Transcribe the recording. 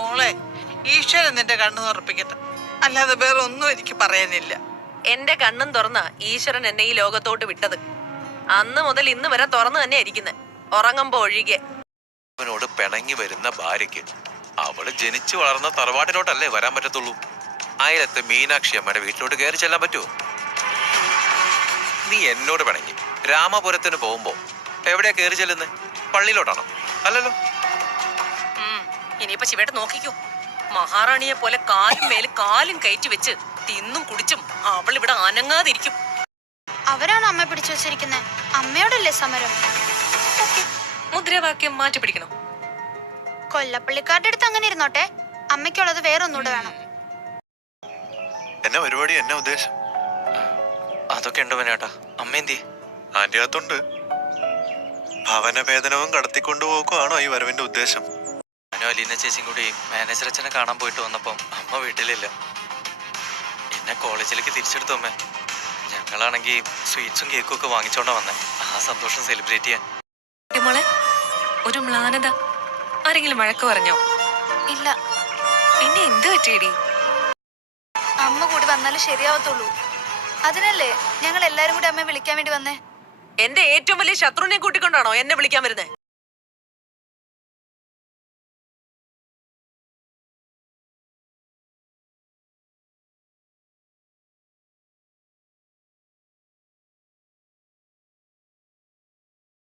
മോളെ, ഈശ്വരൻ നിന്റെ കണ്ണു തുറപ്പിക്കട്ടെ. അല്ലാതെ വേറെ ഒന്നും എനിക്ക് പറയാനില്ല. എന്റെ കണ്ണും തുറന്ന ഈശ്വരൻ എന്നെ ഈ ലോകത്തോട്ട് വിട്ടത്. അന്ന് മുതൽ ഇന്ന് വരെ തുറന്നു തന്നെ ഇരിക്കുന്നത്, ഉറങ്ങുമ്പോ ഒഴികെ. അവനോട് പിണങ്ങി വരുന്ന ഭാര്യയ്ക്ക് അവള് ജനിച്ചു വളർന്ന തറവാട്ടിലോട്ടല്ലേ വരാൻ പറ്റത്തുള്ളൂ. അയലത്തെ മീനാക്ഷി അമ്മയുടെ വീട്ടിലോട്ട് കയറി ചെല്ലാൻ പറ്റുമോ? നീ എന്നോട് പിണങ്ങി രാമപുരത്തിന് പോകുമ്പോ എവിടെയാ കയറി ചെല്ലുന്നത്? പള്ളിയിലോട്ടാണോ? അല്ലല്ലോ. ഇനിയിപ്പൊ ശിവേട്ട നോക്കിക്കോ, മഹാറാണിയെ പോലെ കാലും മേല് കാലും കയറ്റി വെച്ച് തിന്നും കുടിച്ചും അവൾ ഇവിടെ അനങ്ങാതിരിക്കും. അവരാണ് അമ്മ പിടിച്ചു വെച്ചിരിക്കുന്നത്. അമ്മയോടല്ലേ സമരം? മുദ്രാവാക്യം മാറ്റി പിടിക്കണോ? കൊല്ലപ്പള്ളിക്കാരുടെ അടുത്ത് അങ്ങനെ ഇരുന്നോട്ടെ, അമ്മയ്ക്കുള്ളത് വേറൊന്നുകൂടെ വേണം. എന്നെ പരിപാടി, എന്നെ ഉദ്ദേശം അതൊക്കെ ഉണ്ടോ ചേട്ടാ? അമ്മ എന്തി? ആന്റി അകത്തുണ്ട്. ഭവനവേദനവും കടത്തിക്കൊണ്ടുപോക്കുവാണോ ഈ വരവിന്റെ ഉദ്ദേശം? ഞാനും അലീന ചേച്ചിയും കൂടി മാനേജർ അച്ഛനെ കാണാൻ പോയിട്ട് വന്നപ്പം അമ്മ വീട്ടിലില്ല. എന്നെ കോളേജിലേക്ക് തിരിച്ചെടുത്തു അമ്മേ. ഞങ്ങളാണെങ്കിൽ സ്വീറ്റ്സും കേക്കും ഒക്കെ വാങ്ങിച്ചോണ്ടാ വന്നേ, ആ സന്തോഷം സെലിബ്രേറ്റ് ചെയ്യാൻ. മോളെ, ഒരു മ്ലാനത, ആരെങ്കിലും വഴക്ക് പറഞ്ഞോ? ഇല്ല. പിന്നെ എന്ത് പറ്റിയടി? അമ്മ കൂടി വന്നാലും ശരിയാവത്തുള്ളൂ. അതിനല്ലേ ഞങ്ങൾ എല്ലാരും കൂടി അമ്മയെ വിളിക്കാൻ വേണ്ടി വന്നേ. എന്റെ ഏറ്റവും വലിയ ശത്രുവിനെ കൂട്ടിക്കൊണ്ടാണോ എന്നെ വിളിക്കാൻ വരുന്നത്?